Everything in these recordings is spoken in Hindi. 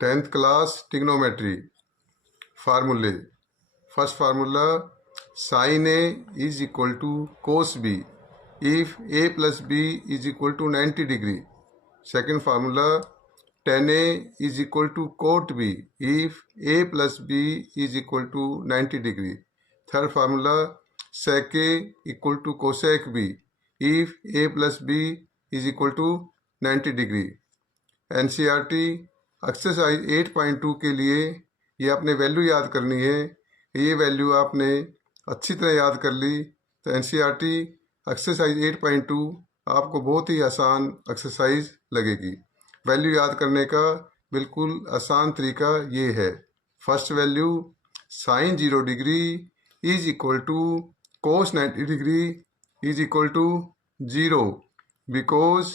10th class trigonometry formulae. First formula, sin A is equal to cos B if A plus B is equal to 90 degree. Second formula, tan A is equal to cot B if A plus B is equal to 90 degree. Third formula, sec A equal to cosec B if A plus B is equal to 90 degree. NCERT exercise 8.2 के लिए ये आपने वैल्यू याद करनी है. ये वैल्यू आपने अच्छी तरह याद कर ली तो NCERT एक्सरसाइज 8.2 आपको बहुत ही आसान एक्सरसाइज लगेगी. वैल्यू याद करने का बिल्कुल आसान तरीका ये है. First value, sine 0 degree is equal to cos 90 degree is equal to 0 because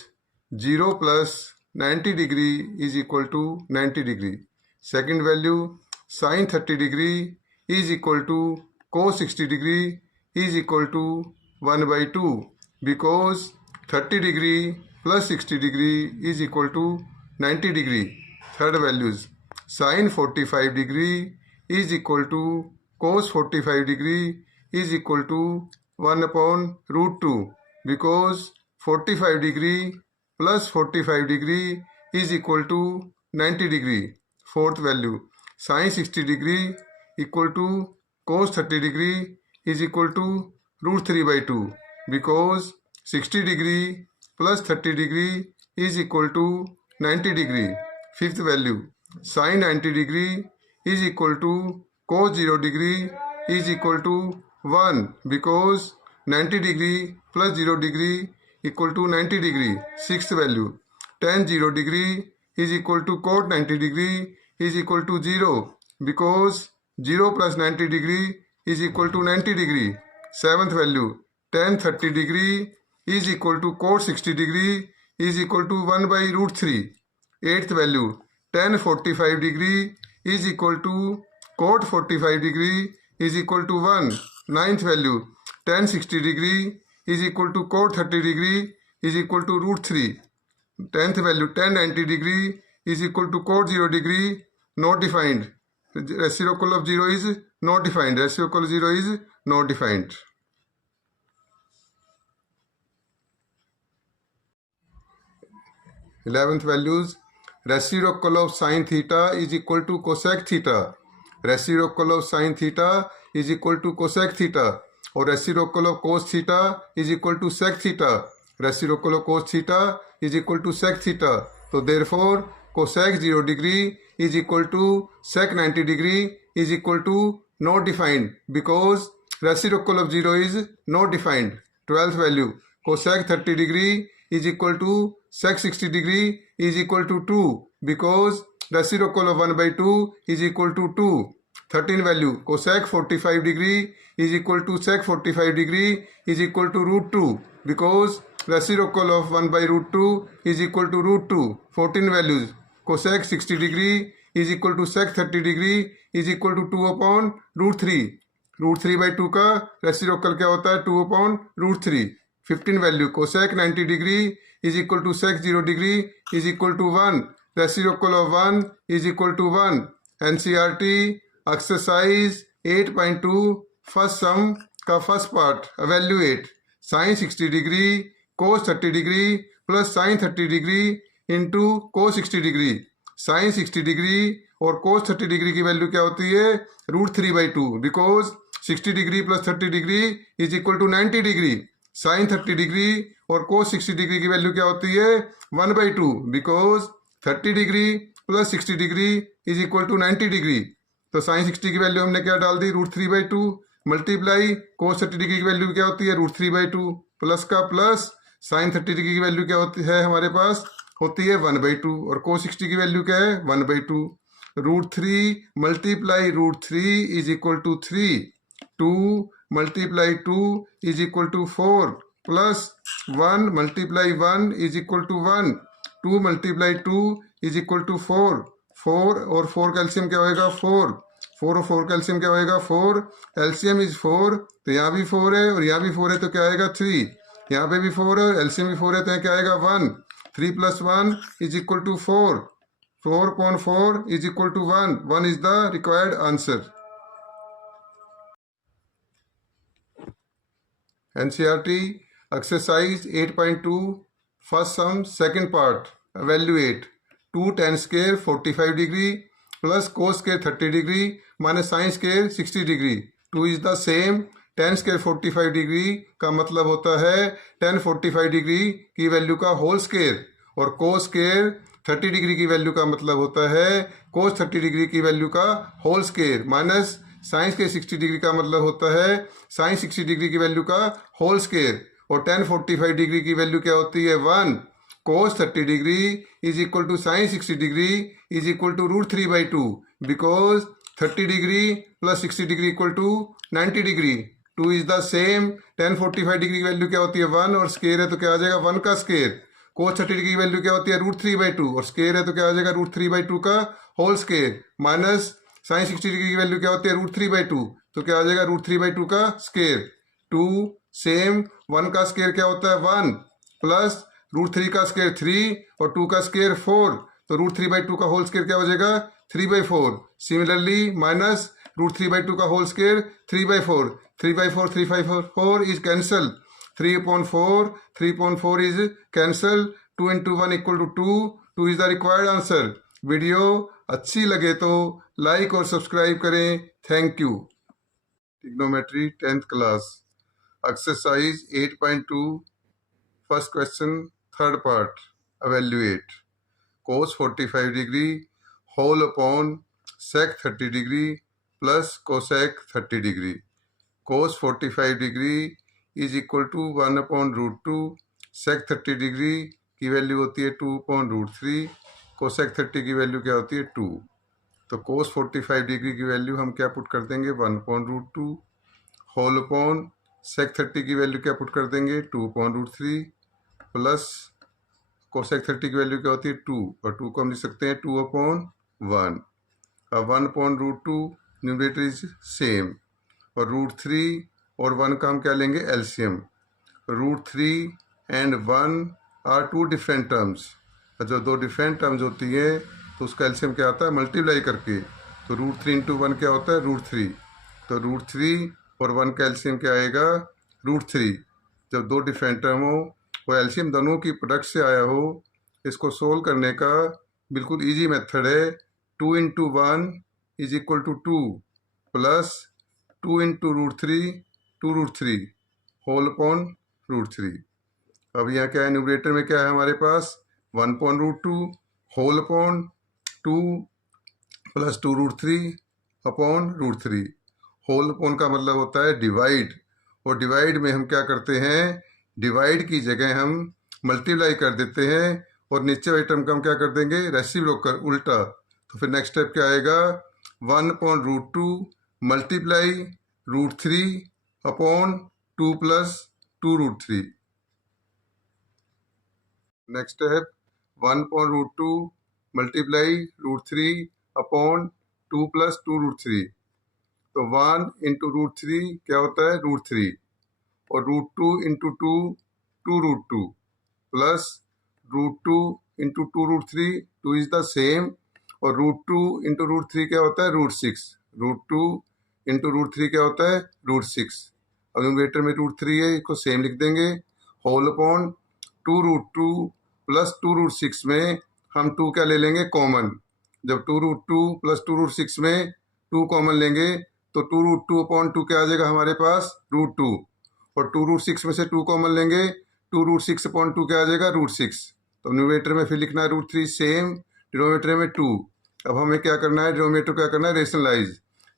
0 plus 90 degree is equal to 90 degree. Second value, sin 30 degree is equal to cos 60 degree is equal to 1 by 2 because 30 degree plus 60 degree is equal to 90 degree. Third values, sin 45 degree is equal to cos 45 degree is equal to 1 upon root 2 because 45 degree plus 45 degree is equal to 90 degree. Fourth value, sin 60 degree equal to cos 30 degree is equal to root 3 by 2 because 60 degree plus 30 degree is equal to 90 degree. Fifth value, sin 90 degree is equal to cos 0 degree is equal to 1 because 90 degree plus 0 degree equal to 90 degree. Sixth value, tan 0 degree is equal to cot 90 degree is equal to 0 because 0 plus 90 degree is equal to 90 degree. Seventh value, tan 30 degree is equal to cot 60 degree is equal to 1 by root 3. Eighth value, tan 45 degree is equal to cot 45 degree is equal to 1. Ninth value, tan 60 degree is equal to cot 30 degree is equal to root 3. 10th value, tan 90 degree is equal to cot 0 degree not defined. Reciprocal of 0 is not defined. Reciprocal of 0 is not defined. 11th values, reciprocal of sin theta is equal to cosec theta. Reciprocal of sin theta is equal to cosec theta. और reciprocal of cos theta is equal to sec theta. Reciprocal of cos theta is equal to sec theta. तो therefore cosec 0 degree is equal to sec 90 degree is equal to not defined because reciprocal of 0 is not defined. 12th value, cosec 30 degree is equal to sec 60 degree is equal to 2 because reciprocal of 1 by 2 is equal to 2. 13 value, cosec 45 degree is equal to sec 45 degree is equal to root 2 because reciprocal of 1 by root 2 is equal to root 2. 14 values, cosec 60 degree is equal to sec 30 degree is equal to 2 upon root 3. root 3 by 2 का reciprocal क्या होता है 2 upon root 3. 15 value, cosec 90 degree is equal to sec 0 degree is equal to 1. Reciprocal of 1 is equal to 1. NCERT exercise 8.2 first sum का first part, evaluate sine 60 degree cos 30 degree plus sine 30 degree into cos 60 degree. Sine 60 degree और कोस 30 डिग्री की वैल्यू क्या होती है root 3 by 2 because 60 degree plus 30 degree is equal to 90 degree. Sine 30 degree और कोस 60 डिग्री की वैल्यू क्या होती है 1 by 2 because 30 degree plus 60 degree is equal to 90 degree. तो साइन 60 की वैल्यू हमने क्या डाल दी root 3 by 2 multiply cos 30 degree की वैल्यू क्या होती है रूट 3 by 2 प्लस का प्लस साइन 30 डिग्री की वैल्यू क्या होती है हमारे पास होती है 1 by 2 और कोस 60 की वैल्यू क्या है 1 by 2. Root 3 multiply root 3 is equal to 3. 2 multiply 2 is equal to 4 plus 1 multiply 1 is equal to 1. 2 multiply 2 is equal to 4. 4 और 4 का एलसीएम क्या होएगा 4. 4 और 4 का एलसीएम क्या होएगा 4. एलसीएम इज 4 तो यहाँ भी 4 है और यहाँ भी 4 है तो क्या आएगा 3. यहाँ पे भी 4 है एलसीएम भी 4 है तो क्या आएगा 1. 3 + 1 is equal to 4. 4/4 is equal to 1. 1 is the required answer. NCERT exercise 8.2 first sum second part. Evaluate 2 tan square 45 degree plus cos square 30 degree minus sin square 60 degree. 2 is the same. tan square 45 degree का मतलब होता है tan 45 डिग्री की वैल्यू का होल स्क्वायर, और cos स्क्वायर 30 डिग्री की वैल्यू का मतलब होता है cos 30 डिग्री की वैल्यू का whole square, minus sine square 60 degree का मतलब होता है साइन 60 डिग्री की वैल्यू का होल स्क्वायर, और tan 45 डिग्री की वैल्यू क्या होती है 1. cos 30 degree is equal to sign 60 degree is equal to √3/2, because 30 degree plus 60 degree equal to 90 degree. 2 is the same. tan 45 degree की वैल्यू क्या होती है 1, और स्क्वायर है तो क्या आ जाएगा 1 का स्क्वायर. cos 30 डिग्री की वैल्यू क्या होती है √3/2, और स्क्वायर है तो क्या आ जाएगा √3/2 का whole square, minus sine 60 degree की वैल्यू क्या होती है √3/2, तो क्या आ जाएगा √3/2 का स्क्वायर. 2 सेम. 1 का स्क्वायर क्या होता है 1, प्लस √3 का स्क्वायर 3 और 2 का स्क्वायर 4, तो √3/2 का होल स्क्वायर क्या हो जाएगा 3/4. सिमिलरली माइनस √3/2 का whole square 3/4. 3/4 3/4 is cancel. 3/4 is cancel. 2 into 1 equal to 2. 2 is the required answer. Video अच्छी लगे तो लाइक और सब्सक्राइब करें. Thank you. Trigonometry 10th class exercise 8.2 first question third part. evaluate cos 45 degree whole upon sec 30 degree plus cosec 30 degree. cos 45 degree is equal to 1/√2. sec 30 degree की वैल्यू होती है 2/√3. cosec 30 की वैल्यू क्या होती है 2. तो cos 45 डिग्री की वैल्यू हम क्या पुट कर देंगे 1/√2, होल अपॉन sec 30 की वैल्यू क्या पुट कर देंगे 2/√3, प्लस cosec 30 की वैल्यू क्या होती है 2, और 2 को हम लिख सकते हैं 2/1. अब 1/√2 न्यूमरेटर इज सेम, और √3 और 1 का हम क्या लेंगे LCM. √3 and 1 are 2 different terms. जो 2 डिफरेंट टर्म्स होती है तो उसका एलसीएम क्या आता है मल्टीप्लाई करके. तो √3 into 1 क्या होता है √3. तो √3 और 1 का एलसीएम क्या आएगा √3. जब 2 डिफरेंट टर्म हो और एलसीएम दोनों की प्रोडक्ट से आया हो, इसको सोल्व करने का बिल्कुल इजी मेथड है. 2 into 1 is equal to 2 plus 2 into √3 2√3 whole upon √3. अब यहाँ क्या है न्यूमरेटर में क्या है हमारे पास 1/√2 whole upon 2 plus 2√3 upon √3. Whole upon का मतलब होता है डिवाइड, और डिवाइड में हम क्या करते हैं डिवाइड की जगह हम मल्टीप्लाई कर देते हैं, और नीचे वाले टर्म का हम क्या कर देंगे रेसिप्रोकल कर उल्टा. तो फिर नेक्स्ट स्टेप क्या आएगा 1/√2 multiply √3 upon 2 plus 2√3. Next step 1/√2 multiply √3 upon 2 plus 2√3. तो 1 into √3 क्या होता है √3, और √2 into 2 2√2 plus √2 into 2√3 2 is the same, और √2 into √3 क्या होता है √6. √2 into √3 क्या होता है √6. अब न्यूमरेटर में √3 है, इसको सेम लिख देंगे. होल अपॉन 2√2 प्लस 2√6 में हम 2 क्या ले लेंगे कॉमन. जब 2√2 प्लस 2√6 में 2 कॉमन लेंगे तो 2√2 अपॉन 2 क्या आ जाएगा हमारे पास √2, और 2√6 में से 2 कॉमन लेंगे 2√6 अपॉन 2 क्या आ जाएगा √6. तो न्यूमरेटर में फिर लिखना है √3 सेम, डिनोमिनेटर में 2. अब हमें क्या करना है डिनोमिनेटर क्या करना है रेशनलाइज.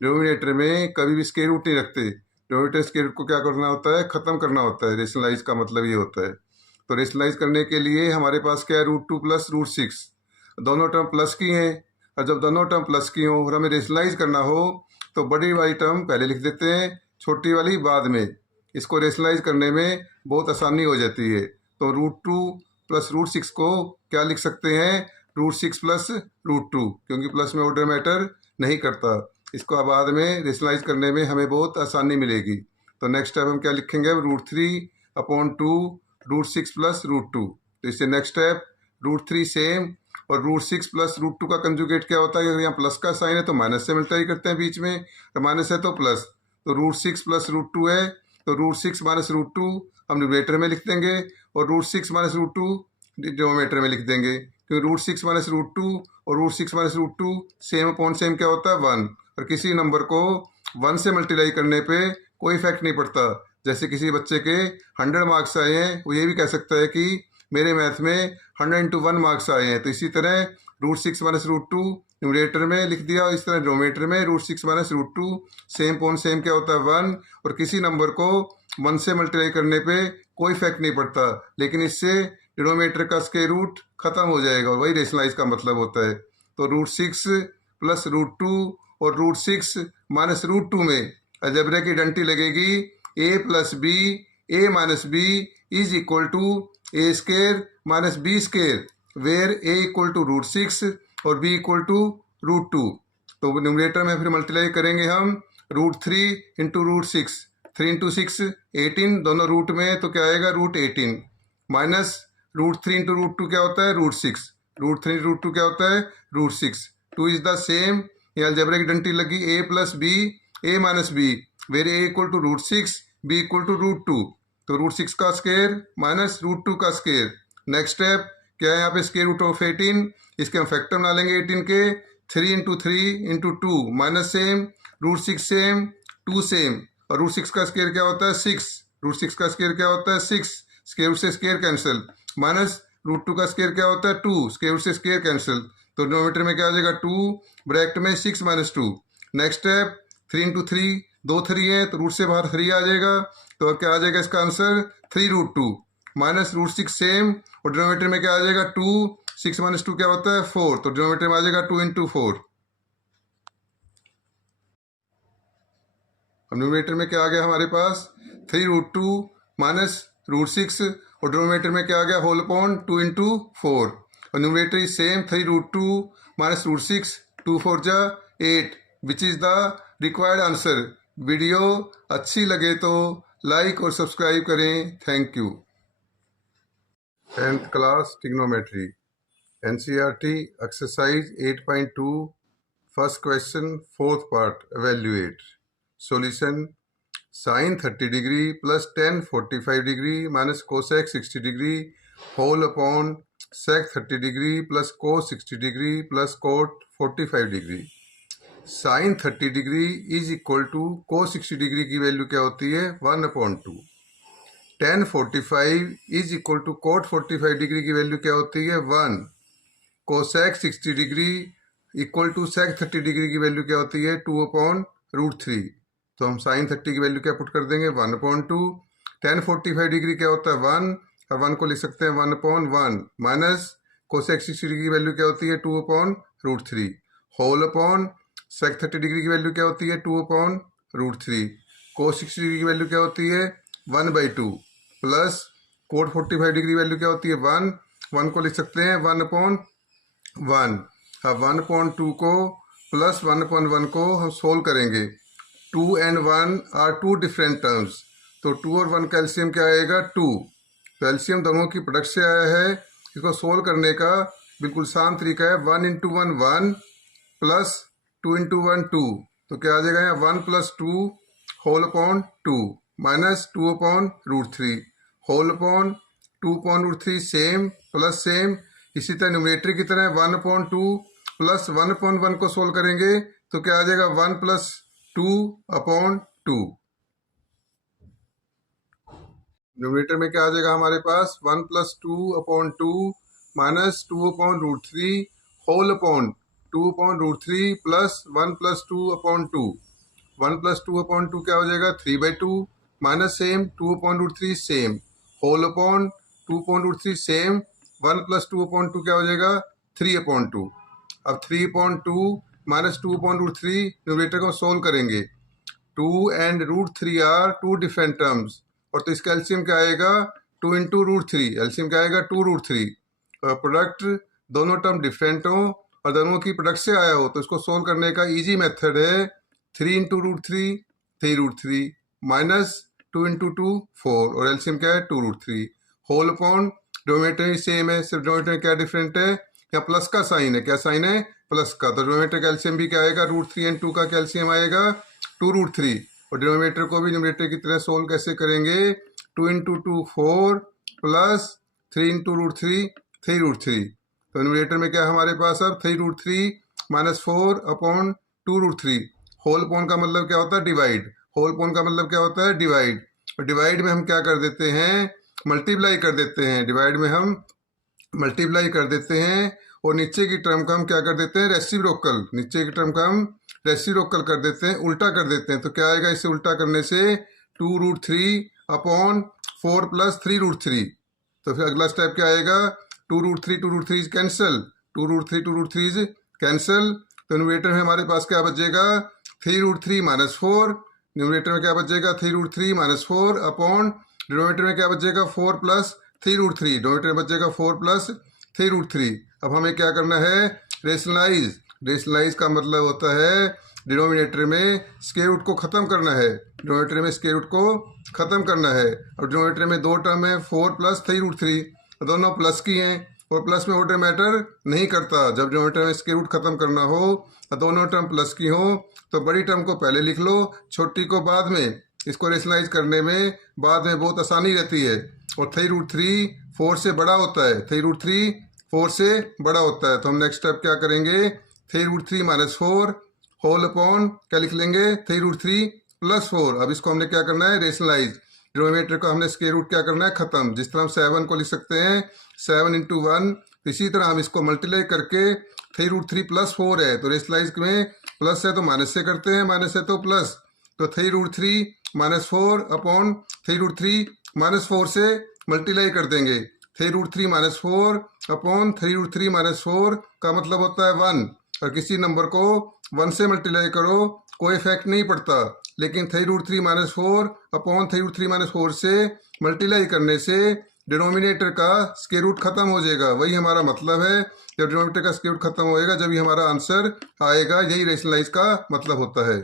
डिनोमिनेटर में कभी भी स्क्वायर रूट नहीं रखते. डिनोमिनेटर स्क्वायर रूट को क्या करना होता है ख़त्म करना होता है. रेशनलाइज का मतलब ये होता है. तो रेशनलाइज करने के लिए हमारे पास क्या है √2 प्लस √6. दोनों टर्म प्लस की हैं, और जब दोनों टर्म प्लस की हो और हमें रेशनलाइज करना हो तो बड़ी वाली टर्म पहले लिख देते हैं, छोटी वाली बाद में. इसको रेशनलाइज करने में बहुत आसानी हो जाती है. तो √2 प्लस √6 को क्या लिख सकते हैं √6 प्लस √2, क्योंकि प्लस में ऑर्डर मैटर नहीं करता. इसको बाद में रेशनलाइज करने में हमें बहुत आसानी मिलेगी. तो नेक्स्ट स्टेप हम क्या लिखेंगे √3 अपॉन 2 √6 प्लस √2. तो इससे नेक्स्ट स्टेप √3 सेम, और √6 प्लस √2 का कंजुगेट क्या होता है? अगर यहाँ प्लस का साइन है तो माइनस से मल्टीप्लाई करते हैं बीच में, और माइनस है तो प्लस, तो √6 प्लस √2 है, तो √6 माइनस √2 हम न्यूमरेटर में लिख देंगे और √6 माइनस √2 डिनोमिनेटर में लिख देंगे, क्योंकि √6 माइनस √2 और √6 माइनस √2 सेम अपॉन सेम क्या होता है? 1। और किसी नंबर को 1 से मल्टीप्लाई करने पे कोई इफेक्ट नहीं पड़ता। जैसे किसी बच्चे के 100 मार्क्स आए हैं, वो ये भी कह सकता है कि मेरे मैथ में 100 इंटू 1 मार्क्स आए हैं, तो इसी तरह √6 माइनस √2 न्यूमरेटर में लिख दिया और इस तरह डिनोमिनेटर में √6 माइनस √2 सेम अपॉन सेम क्या होता है? 1। और किसी नंबर को 1 से मल्टीप्लाई करने पे कोई इफेक्ट नहीं पड़ता, लेकिन इससे डिनोमिनेटर का स्क्वायर रूट खत्म हो जाएगा, और वही रेशनलाइज का मतलब होता है। तो √6 प्लस √2 और √6 माइनस √2 में अलजेब्रा की आइडेंटिटी लगेगी a plus b a minus b is equal to a square minus b square, where a equal to √6 और b इक्वल टू √2। तो न्यूमरेटर में फिर मल्टीप्लाई करेंगे हम √3 इंटू √6, 3 इंटू 6 18, दोनों रूट में, तो क्या आएगा? √18 माइनस √3 इंटू √2 क्या होता है? √6, √3 √2 क्या होता है? √6। 2 इज द सेम, ये अलजेब्रा की आइडेंटिटी लगी a plus b a minus b, where a equal to √6 b equal to √2, तो √6 का स्क्वायर माइनस √2 का स्क्वायर। नेक्स्ट स्टेप क्या है? यहाँ पे स्क्वायर रूट ऑफ 18, इसके हम फैक्टर बना लेंगे 18 के, 3 into 3 into 2 minus same, √6 same, 2 same, और √6 का स्क्वायर क्या होता है? 6, √6 का स्क्वायर क्या होता है? 6, स्क्वायर रूट से स्क्वायर कैंसिल, माइनस √2 का स्क्वायर क्या होता है? 2, स्क्वायर रूट से स्क्वायर कैंसिल, तो डिनोमिनेटर में क्या आ जाएगा? 2, ब्रैकेट में 6 माइनस 2। नेक्स्ट स्टेप 3 इंटू 3, 2 3 है तो रूट से बाहर 3 आ जाएगा, तो अब क्या आ जाएगा इसका आंसर? 3√2 माइनस √6 सेम, और डिनोमिनेटर में क्या आ जाएगा? 2, 6 माइनस 2 क्या होता है? 4, तो डिनोमिनेटर में आ जाएगा 2 इंटू 4। अब न्यूमरेटर में क्या आ गया हमारे पास? 3√2 माइनस √6, और डिनोमिनेटर में क्या आ गया? होल अपॉन 2 इंटू 4, और न्यूमरेटर इज सेम 3√2 माइनस √6, 2 4 जा 8, which is the required answer. Video अच्छी लगे तो लाइक और सब्सक्राइब करें। Thank you. 10th class trigonometry NCERT exercise 8.2 first question 4th part evaluate. Solution sine 30 degree plus tan 45 degree minus cosec 60 degree whole upon sec 30 degree plus cos 60 degree plus cot 45 degree. Sine 30 degree is equal to cos 60 degree की वैल्यू क्या होती है? 1/2। Ten 45 is equal to cot 45 degree की वैल्यू क्या होती है? 1। Cosec 60 degree equal to sec 30 degree की वैल्यू क्या होती है? 2/√3। तो हम साइन 30 की वैल्यू क्या पुट कर देंगे? 1/2। टेन 45 डिग्री क्या होता है? 1, और 1 को लिख सकते हैं 1/1 माइनस कोसेक 60 डिग्री की वैल्यू क्या होती है? 2/√3 होल अपॉन सेक 30 डिग्री की वैल्यू क्या होती है? 2/√3। कोस 60 डिग्री की वैल्यू क्या होती है? 1/2 प्लस कोट 45 डिग्री वैल्यू क्या होती है? 1, 1 को लिख सकते हैं 1/1। अब 1/2 को प्लस 1/1 को हम सोल्व करेंगे। 2 and 1 आर 2 डिफरेंट टर्म्स, तो 2 और 1 का एलसीएम क्या आएगा? 2। तो एलसीएम दोनों की प्रोडक्ट से आया है, इसको सोल्व करने का बिल्कुल आसान तरीका है। 1 इंटू 1 1 प्लस 2 इंटू 1 2, तो क्या आ जाएगा यहाँ? 1 plus 2 whole upon 2 minus 2/√3 whole upon 2/√3 same plus same. इसी तरह न्यूमरेटर की तरह 1/2 प्लस 1/1 को सोल्व करेंगे तो क्या आ जाएगा? 1 प्लस 2/2। न्यूमरेटर में क्या आ जाएगा हमारे पास? 1 plus 2/2 minus 2/√3 whole upon 2/√3 plus 1 plus 2/2। 1 plus 2/2 क्या हो जाएगा? 3/2 minus same 2/√3 same whole upon 2/√3 same 1 plus 2/2 क्या हो जाएगा? 3/2। अब 3/2 माइनस 2/√3 न्यूमरेटर को सोल्व करेंगे। 2 and √3 आर 2 डिफरेंट टर्म्स, और तो इसका एलसीएम क्या आएगा? 2 इंटू √3, एलसीएम क्या आएगा? 2√3। प्रोडक्ट दोनों टर्म डिफरेंट हो और दोनों की प्रोडक्ट से आया हो, तो इसको सोल्व करने का इजी मेथड है 3 इंटू √3 3√3 माइनस 2 इंटू 2 4, और एलसीएम क्या है? 2√3 होल अपॉन डिनोमिनेटर सेम है, सिर्फ डिनोमिनेटर क्या डिफरेंट है? यहाँ प्लस का साइन है, क्या साइन है, प्लस का, तो डिनोमिनेटर का एलसीएम भी क्या आएगा, √3 एंड 2 का कैल्शियम आएगा 2√3, और डिनोमिनेटर को भी न्यूमरेटर की तरह सोल्व कैसे करेंगे, 2 × 2 4 प्लस 3 × √3 3√3, तो न्यूमरेटर में क्या हमारे पास अब 3√3 -4 अपॉन 2√3, होल अपॉन का मतलब क्या होता है, डिवाइड, होल अपॉन का मतलब क्या होता है, डिवाइड, और डिवाइड में हम क्या कर देते हैं, मल्टीप्लाई कर देते हैं, डिवाइड में हम मल्टीप्लाई कर देते हैं, और नीचे की टर्म का हम क्या कर देते हैं, रेसिप्रोकल, नीचे की टर्म का हम रेसिप्रोकल कर देते हैं, उल्टा कर देते हैं, तो क्या आएगा इसे उल्टा करने से 2√3 अपॉन 4 प्लस 3√3, तो फिर अगला स्टेप क्या आएगा, 2√3 इज कैंसल, 2√3 इज कैंसल, तो न्यूमरेटर में हमारे पास क्या बचेगा, 3√3 -4, न्यूमरेटर में क्या बचेगा, 3√3 -4 अपॉन डिनोमिनेटर में क्या बचेगा, 4 प्लस 3√3, डिनोमिनेटर में बचेगा 4 प्लस 3√3। अब हमें क्या करना है, रेशनलाइज, रेशनलाइज का मतलब होता है डिनोमिनेटर में स्क्वायर रूट को ख़त्म करना है, डिनोमिनेटर में स्क्वायर रूट को ख़त्म करना है, और डिनोमिनेटर में दो टर्म है 4 प्लस 3√3, दोनों प्लस की हैं, और प्लस में ऑर्डर मैटर नहीं करता, जब डिनोमिनेटर में स्क्वायर रूट ख़त्म करना हो और दोनों टर्म प्लस की हो तो बड़ी टर्म को पहले लिख लो, छोटी को बाद में, इसको रेशनलाइज करने में बाद में बहुत आसानी रहती है, और 3√3 4 से बड़ा होता है, 3√3 4 से बड़ा होता है, तो हम नेक्स्ट स्टेप क्या करेंगे, 3√3 -4 होल अपॉन क्या लिख लेंगे, 3√3 + 4, अब इसको हमने क्या करना है, रेशनलाइज, डिनोमिनेटर का हमने स्क्वायर रूट क्या करना है, खत्म, जिस तरह हम 7 को लिख सकते हैं 7 × 1, इसी तरह हम इसको मल्टीप्लाई करके 3√3 + 4 है, तो रेशनलाइज में प्लस है तो माइनस से करते हैं, माइनस है तो प्लस, तो 3√3 -4 अपॉन 3√3 -4 से मल्टीप्लाई कर देंगे, 3√3 -4 अपॉन 3√3 -4 का मतलब होता है 1, और किसी नंबर को 1 से मल्टीप्लाई करो कोई इफेक्ट नहीं पड़ता, लेकिन 3√3 -4 अपॉन 3√3 -4 से मल्टीप्लाई करने से डिनोमिनेटर का स्क्वायर रूट खत्म हो जाएगा, वही हमारा मतलब है, जब डिनोमिनेटर का स्क्वायर रूट खत्म होएगा जब ही हमारा आंसर आएगा, यही रेशनलाइज का मतलब होता है।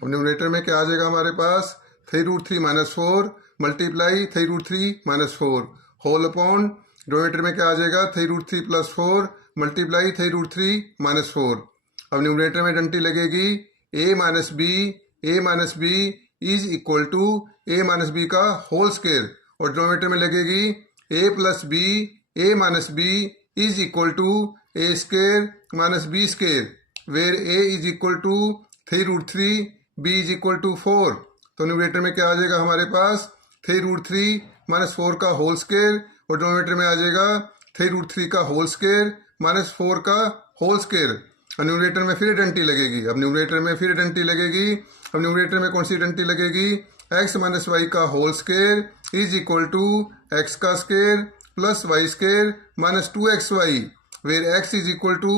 अब न्यूमरेटर में क्या आ जाएगा हमारे पास, 3√3 -4 मल्टीप्लाई 3√3 -4 होल अपॉन, डिनोमिनेटर में क्या आ जाएगा, 3√3 + 4 मल्टीप्लाई 3√3 -4, अब न्यूमरेटर में डंटी लगेगी a - b is equal to a - b का होल स्क्वायर, और डिनोमिनेटर में लगेगी a + b is equal to a² - b square, where a is equal to 3√3 b is equal to 4, तो न्यूमरेटर में क्या आ जाएगा हमारे पास, 3√3 -4 का होल स्क्वायर, और डिनोमिनेटर में आ जाएगा 3√3 का होल स्क्वायर -4 का होल स्क्वायर, और न्यूमरेटर में फिर डंटी लगेगी, अब न्यूमरेटर में फिर डंटी लगेगी, अब न्यूमरेटर में कौन सी डंटी लगेगी, x - y का whole square is equal to x का square plus y² - 2xy, where x is equal to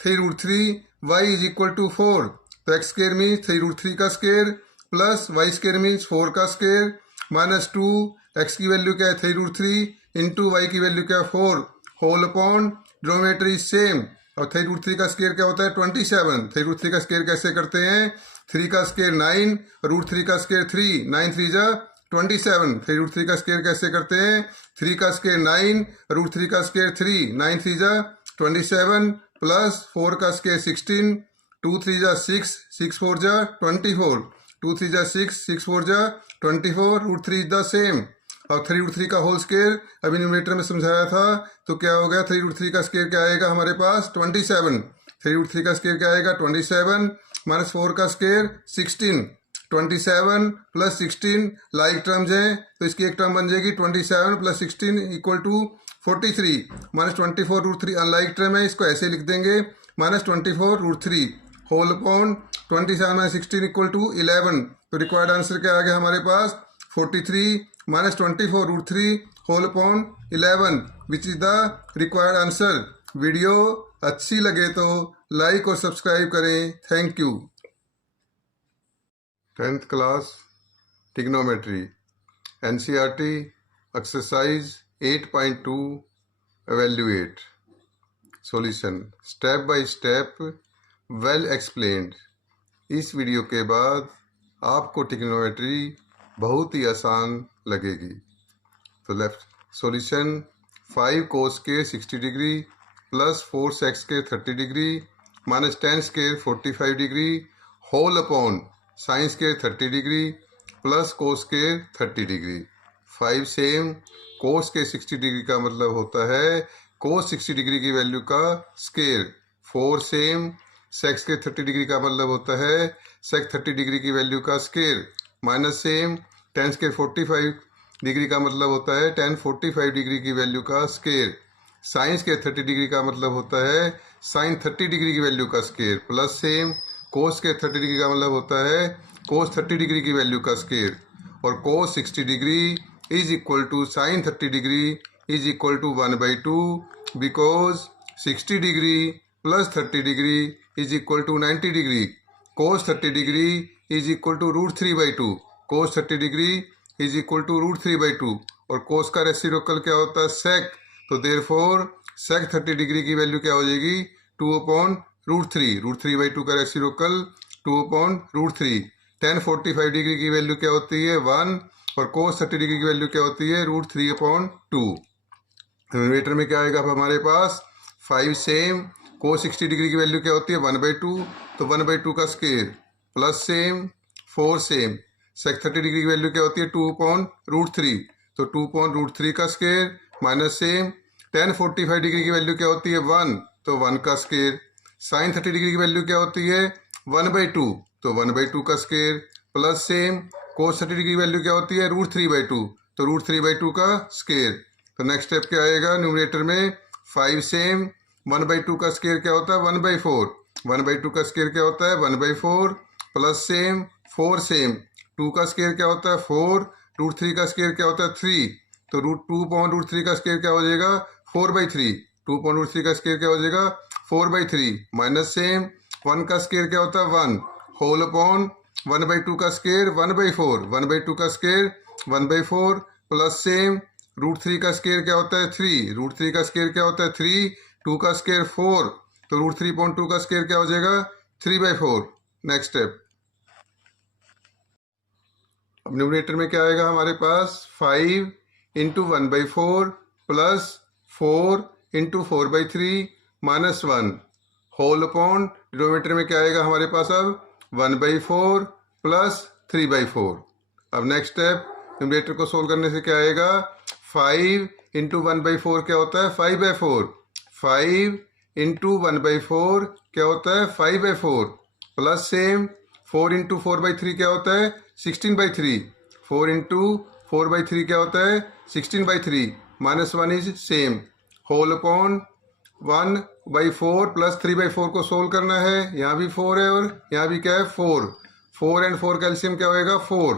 3√3 y is equal to 4, तो x² मीन्स 3√3 का स्क्वायर प्लस y² मीन्स 4 का स्क्वायर -2, x की वैल्यू क्या है 3√3 इंटू y की वैल्यू क्या है 4, whole upon denominator is same, और 3√3 का स्क्वायर क्या होता है 27, 3√3 का स्क्वायर कैसे करते हैं, 3 का स्क्वायर 9, √3 का स्क्वायर 3, 9 3 जा 27, 3√3 का स्क्वायर कैसे करते हैं, 3 का स्क्वायर 9, √3 का स्क्वायर 3, 9 3 जा 27 प्लस 4 का स्क्वायर 16, 2 3 जा 6, 6 4 जा 24, 2 3 जा 6, 6 4 जा 24, √3 इज द सेम, और 3√3 का होल स्क्वायर अभी न्यूमरेटर में समझाया था, तो क्या हो गया 3√3 का स्क्वायर क्या आएगा हमारे पास 27, 3√3 का स्क्वायर क्या आएगा 27 -4 का स्क्वायर 16, 27 + 16 लाइक टर्म्स हैं, तो इसकी एक टर्म बन जाएगी 27 + 16 इक्वल टू 43, -24 √3 अनलाइक टर्म है, इसको ऐसे लिख देंगे -24 √3 होल अपॉन 27 - 16 इक्वल टू 11, तो रिक्वायर्ड आंसर क्या आ गया हमारे पास 43 -24 √3 whole upon 11, which is the required answer. Video अच्छी लगे तो लाइक और सब्सक्राइब करें, thank you. 10th class trigonometry NCERT exercise 8.2 evaluate solution step by step well explained. इस वीडियो के बाद आपको ट्रिग्नोमेट्री बहुत ही आसान लगेगी। तो left solution 5 cos square 60 degree plus 4 sec square 30 degree minus 10 square 45 degree whole upon sine square 30 degree plus cos square 30 degree. 5 same cos के 60 डिग्री का मतलब होता है कोस 60 डिग्री की वैल्यू का square. 4 same sec square 30 degree का मतलब होता है सेक 30 डिग्री की वैल्यू का square. Minus same 10 square 45 degree का मतलब होता है tan 45 डिग्री की वैल्यू का स्क्वायर। साइन स्क्वायर 30 डिग्री का मतलब होता है साइन 30 डिग्री की वैल्यू का स्क्वायर। प्लस सेम कोस के 30 डिग्री का मतलब होता है कोस 30 डिग्री की वैल्यू का स्क्वायर। और cos 60 degree is equal to sine 30 degree is equal to 1/2 because 60 degree plus 30 degree is equal to 90 degree. Cos 30 degree is equal to √3/2। Cos 30 degree is equal to √3/2 और कोस का रेसिप्रोकल क्या होता है सेक। तो देयरफॉर सेक 30 डिग्री की वैल्यू क्या हो जाएगी 2/√3। √3/2 का रेसिप्रोकल 2/√3। tan 45 डिग्री की वैल्यू क्या होती है 1 और कोस 30 डिग्री की वैल्यू क्या होती है √3/2। न्यूमरेटर में क्या आएगा अब हमारे पास 5 सेम कोस 60 डिग्री की वैल्यू क्या होती है 1/2 तो 1/2 का स्क्वायर प्लस सेम 4 सेम सेक 30 डिग्री की वैल्यू क्या होती है 2/√3 तो 2/√3 का square minus same tan 45 degree की वैल्यू क्या होती है 1 तो 1 का स्क्वायर। साइन 30 डिग्री की वैल्यू क्या होती है 1/2 तो 1/2 का स्क्वायर प्लस सेम कोस 30 डिग्री की वैल्यू क्या होती है √3/2 तो √3/2 का स्क्वायर। तो नेक्स्ट स्टेप क्या आएगा न्यूमरेटर में 5 सेम 1/2 का स्क्वायर क्या होता है 1/4। 1/2 का स्क्वायर क्या होता है 1/4 प्लस सेम 4 सेम 2 का स्क्वायर क्या होता है 4 √3 का स्क्वायर क्या होता है 3 तो √2/√3 का स्क्वायर क्या हो जाएगा 4/3। 2/√3 का स्क्वायर क्या हो जाएगा 4/3 माइनस सेम 1 का स्क्वायर क्या होता है 1 होल अपॉन 1/2 का स्क्वायर 1/4। 1/2 का स्क्वायर 1/4 प्लस सेम √3 का स्क्वायर क्या होता है 3। √3 का स्क्वायर क्या होता है 3 2 का स्क्वायर 4 तो √3/2 का स्क्वायर क्या हो जाएगा 3/4। नेक्स्ट स्टेप अब न्यूमरेटर में क्या आएगा हमारे पास 5 into 1/4 plus 4 into 4/3 minus 1 whole upon denominator में क्या आएगा हमारे पास अब 1/4 प्लस 3/4। अब नेक्स्ट स्टेप न्यूमरेटर को सोल्व करने से क्या आएगा 5 इंटू 1/4 क्या होता है 5/4। 5 इंटू 1/4 क्या होता है 5/4 प्लस सेम 4 इंटू 4/3 क्या होता है 16/3। 4 इंटू 4/3 क्या होता है 16/3 minus 1 is same whole upon 1/4 plus 3/4 को सोल्व करना है। यहाँ भी 4 है और यहाँ भी क्या है 4। 4 एंड 4 का एलसीएम क्या होएगा 4।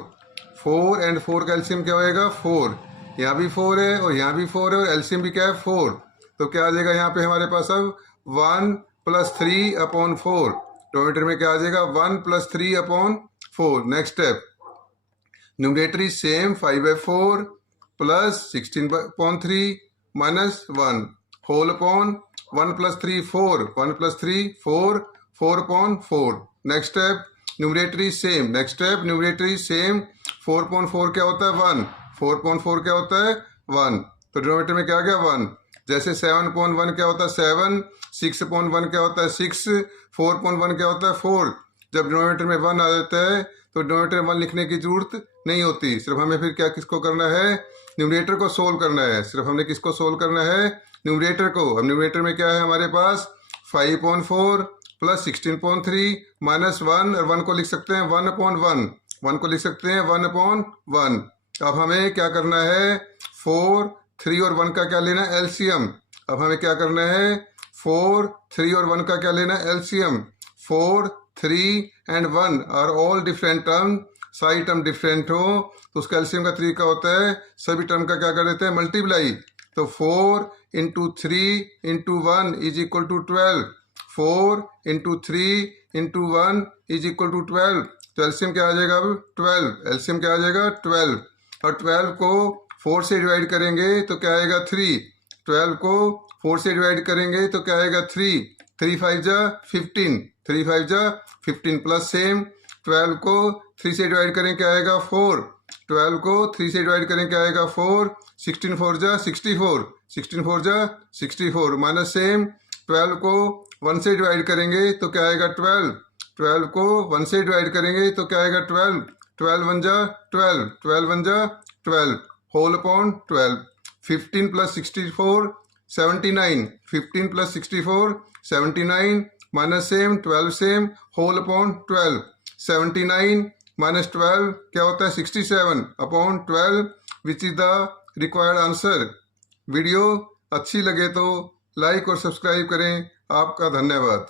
4 एंड 4 का एलसीएम क्या होएगा 4। यहाँ भी 4 है और यहाँ भी 4 है और एलसीएम भी क्या है 4। तो क्या आ जाएगा यहाँ पे हमारे पास अब 1 + 3/4। डिनोमिनेटर में क्या आ जाएगा 1 + 3/4। Next step numerator is same 5/4 plus 16/3 minus 1 whole upon 1 + 3 4 1 + 3 4 4/4। Next step numerator is same. Next step numerator is same 4/4 क्या होता है 1 4/4 क्या होता है 1 तो डिनोमिनेटर में क्या आ गया 1। जैसे 7/1 क्या होता है 7 6/1 क्या होता है 6 4/1 क्या होता है 4। जब डिनोमिनेटर में 1 आ जाता है तो डिनोमिनेटर 1 लिखने की जरूरत नहीं होती। सिर्फ हमें फिर क्या किसको करना है न्यूमरेटर को सोल्व करना है। सिर्फ हमने किसको सोल्व करना है न्यूमरेटर को। अब न्यूमरेटर में क्या है हमारे पास 5/4 प्लस 16/3 माइनस 1 और 1 को लिख सकते हैं 1/1 1 को लिख सकते हैं 1/1। अब हमें क्या करना है 4 3 और 1 का क्या लेना है एलसीएम। अब हमें क्या करना है 4 3 और 1 का क्या लेना है LCM. 4 3 and 1 are all different term. सारी टर्म डिफरेंट हो तो उसका एलसीएम का तरीका होता है सभी टर्म का क्या कर देते हैं मल्टीप्लाई। तो 4 × 3 × 1 is equal to 12। 4 × 3 × 1 is equal to 12। तो एलसीएम क्या आ जाएगा अब 12। एलसीएम क्या आ जाएगा 12 और 12 को 4 से डिवाइड करेंगे तो क्या आएगा 3। 12 को 4 से डिवाइड करेंगे तो क्या आएगा 3 3 5 जा 15 3 5 जा 15 प्लस सेम 12 को 3 से डिवाइड करें क्या आएगा 4। 12 को 3 से डिवाइड करें क्या आएगा 4 16 4 जा 64 16 4 जा 64 माइनस सेम 12 को 1 से डिवाइड करेंगे तो क्या आएगा 12, 12 को 1 से डिवाइड करेंगे तो क्या आएगा 12, 12 1 जा 12, 12 1 जा 12 whole upon 12, 15 plus 64 79, 15 plus 64 79 minus same 12 same whole upon 12, 79 minus 12 क्या होता है 67 upon 12 which is the required answer. Video अच्छी लगे तो लाइक और सब्सक्राइब करें। आपका धन्यवाद।